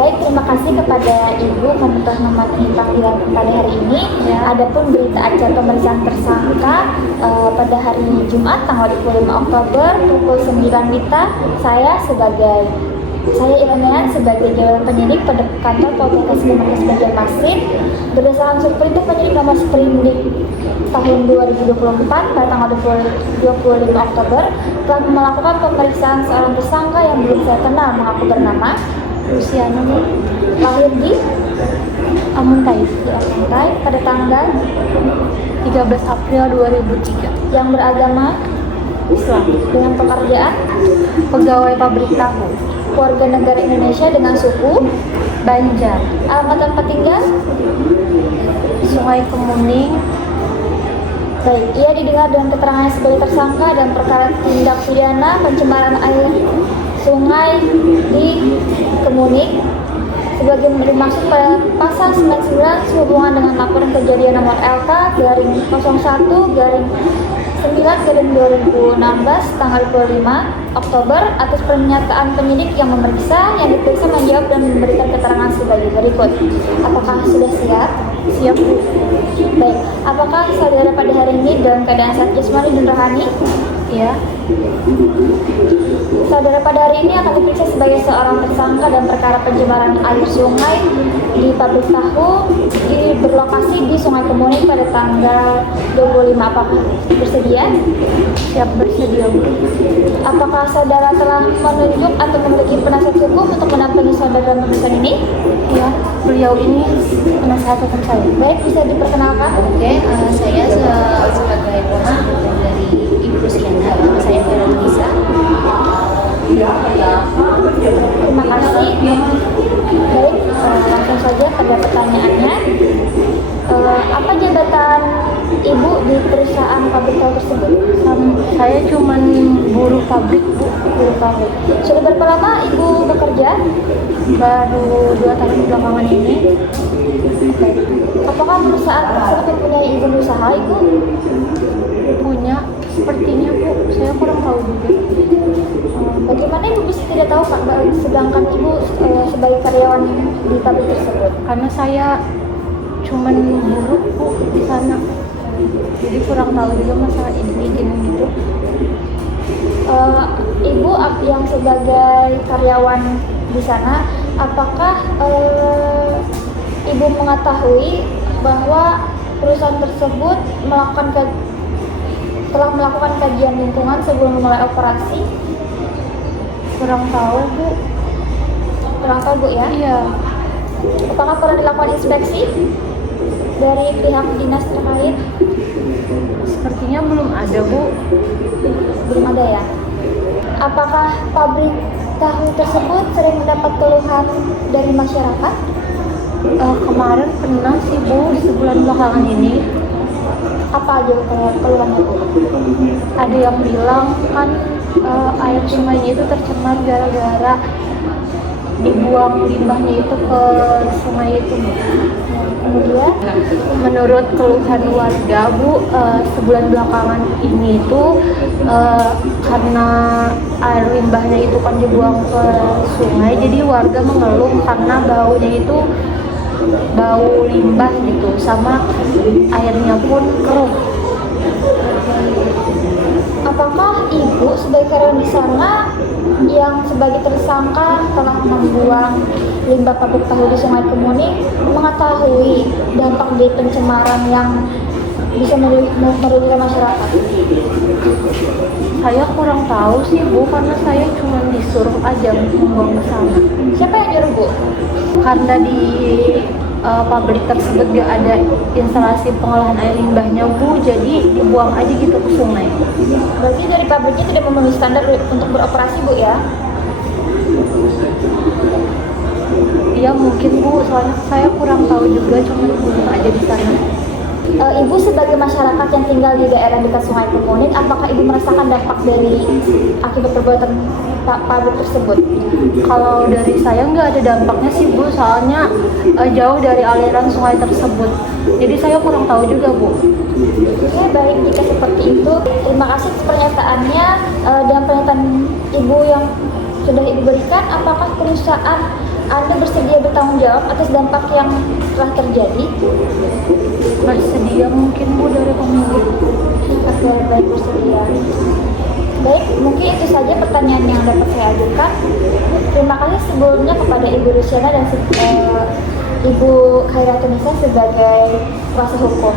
Baik, terima kasih kepada Ibu karena telah mematuhi panggilan pada hari ini. Adapun berita acara pemeriksaan tersangka pada hari Jumat tanggal 25 Oktober pukul 9 WITA, saya Ilmian sebagai jawaban penyidik pada kantor Polres Kemenkes Banjarmasin berdasarkan surat perintah penyidik nomor Sprindik tahun 2024 pada tanggal 25 Oktober telah melakukan pemeriksaan seorang tersangka yang belum saya kenal mengaku bernama Luciano, lahir di Amuntai pada tanggal 13 April 2003, yang beragama Islam, dengan pekerjaan pegawai pabrik tahu, warga negara Indonesia dengan suku Banjar, alamat tempat tinggal. Sungai Kemuning. Baik, ia didengar dengan keterangan sebagai tersangka dan perkara tindak pidana pencemaran air sungai di Kemuning sebagai dimaksud pada pasal 99 sehubungan dengan laporan kejadian nomor LK-01-9/2016 tanggal 25 Oktober atas pernyataan penyidik yang memeriksa, yang diperiksa menjawab dan memberikan keterangan sebagai berikut. Apakah sudah siap? Siap, Bu. Baik, apakah saudara pada hari ini dalam keadaan sehat jasmani dan rohani? Ya. Saudara pada hari ini akan diperiksa sebagai seorang tersangka dan perkara pencemaran air sungai di pabrik tahu berlokasi di Sungai Kemuning pada tanggal 25. Apakah bersedia? Siap, bersedia, Bu. Apakah saudara telah menunjuk atau memiliki penasihat hukum untuk mendampingi saudara dalam pemeriksaan ini? Ya, beliau ini penasehat hukum saya. Baik, bisa diperkenalkan? Oke, saya sebagai Roma dari Ibu Luciana, nama saya Vera Lisa. Terima kasih. Baik, langsung saja pada pertanyaannya. Apa jabatan Ibu di perusahaan pabrik tahu tersebut? Saya cuman buruh pabrik, Bu. Buruh pabrik. Sudah berapa lama Ibu bekerja? Baru 2 tahun belakangan ini. Baik. Apakah perusahaan tersebut mempunyai izin usaha, Ibu? Punya, sepertinya, Bu. Saya kurang tahu juga. Bagaimana Ibu bisa tidak tahu, Pak, sedangkan Ibu sebagai karyawan di pabrik tersebut? Karena saya cuman buruh, Bu, di sana. Jadi kurang tahu juga masalah izin gitu. Ibu yang sebagai karyawan di sana, apakah Ibu mengetahui bahwa perusahaan tersebut telah melakukan kajian lingkungan sebelum memulai operasi? Kurang tahu, Bu. Kurang tahu, Bu, ya? Iya. Apakah pernah dilakukan inspeksi dari pihak dinas terkait? Sepertinya belum ada, Bu. Belum ada, ya? Apakah pabrik tahu tersebut sering mendapat keluhan dari masyarakat? Kemarin pernah sih, Bu, sebulan belakangan ini. Apa aja keluhannya, Bu? Ada yang bilang kan air sungainya itu tercemar gara-gara dibuang limbahnya itu ke sungai itu, Bu. Kemudian, Menurut keluhan warga, Bu, sebulan belakangan ini itu karena air limbahnya itu kan dibuang ke sungai, jadi warga mengeluh karena baunya itu bau limbah gitu, sama airnya pun keruh. apakah Ibu sebagai karyawan di sana yang sebagai tersangka telah membuang limbah pabrik tahu di Sungai Kemuning mengetahui dampak dari pencemaran yang bisa merugikan masyarakat? Saya kurang tahu sih, Bu, karena saya cuma disuruh aja membuang ke sana. Siapa yang nyuruh, Bu? Karena di pabrik tersebut gak ada instalasi pengolahan air limbahnya, Bu, jadi dibuang aja gitu ke sungai. Berarti dari pabriknya tidak memenuhi standar untuk beroperasi, Bu, ya? Ya mungkin, Bu, soalnya saya kurang tahu juga, cuma buruh aja di sana. Ibu sebagai masyarakat yang tinggal di daerah dekat Sungai Kemuning, apakah Ibu merasakan dampak dari akibat perbuatan pabrik tersebut? Kalau dari saya nggak ada dampaknya sih, Bu, soalnya jauh dari aliran sungai tersebut. Jadi saya kurang tahu juga, Bu. Oke, baik, jika seperti itu, terima kasih atas pernyataannya dan pernyataan Ibu yang sudah Ibu berikan. Apakah perusahaan Anda bersedia bertanggung jawab atas dampak yang telah terjadi? Bersedia mungkin Bu dari pemilik. Oke, baik, bersedia. Baik, mungkin itu saja pertanyaan yang dapat saya ajukan. Terima kasih sebelumnya kepada Ibu Rusiana dan Ibu Khairatunisa sebagai kuasa hukum.